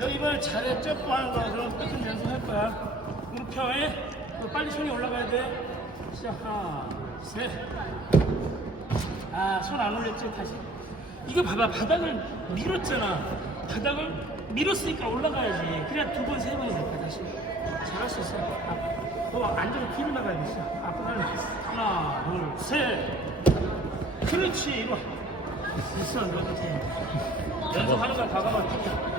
잘해 쩍고 하는 거야. 그럼 끝은 연습할 거야. 무릎 펴. 예? 너 빨리 손이 올라가야 돼. 시작. 하나, 셋. 아, 손 안 올렸지? 다시. 이거 봐봐. 바닥을 밀었잖아. 바닥을 밀었으니까 올라가야지. 그래야 두 번, 세 번이 될 거야. 다시. 잘할 수 있어. 아, 너 앉아서 뒤로 나가야 돼. 앞으로 하나, 둘, 셋. 그렇지. 이리 와. 있어. 돼. 연습하는 거야. 과감하게.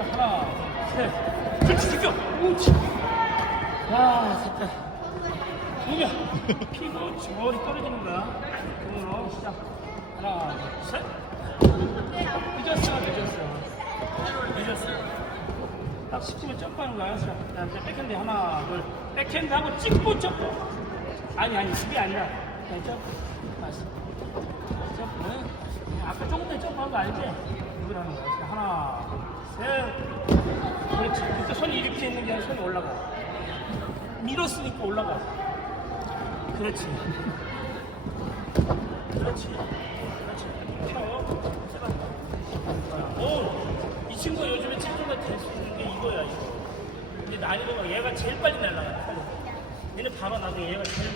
자, 하나, 셋. 그렇지. 지켜. 그렇지. 야, 됐다. 두명 피고 머리 떨어지는 거야. 등으로 시작. 하나, 둘, 셋. 늦었어, 늦었어. 늦었어. 딱 10분에 점프하는 거야. 자, 자, 이제 백핸드 하나, 둘. 백핸드 하고 찍고 점프. 아니, 아니, 그게 아니라. 그냥 점프. 다시. 점프. 네. 아까 조금 전에 점프한 거 알지? 이걸 하는 거야. 자, 하나, 셋. 그렇지. 그때 손이 이렇게 있는 게 아니라 손이 올라가. 밀었으니까 올라가. 그렇지. 그렇지. 그렇지. 펴. 제발. 오, 이 친구가 요즘에 체중가 될수 있는 게 이거야, 이거. 근데 난이도가 얘가 제일 빨리 날아가. 얘는 봐봐, 나도 얘가 제일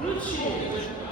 그렇지.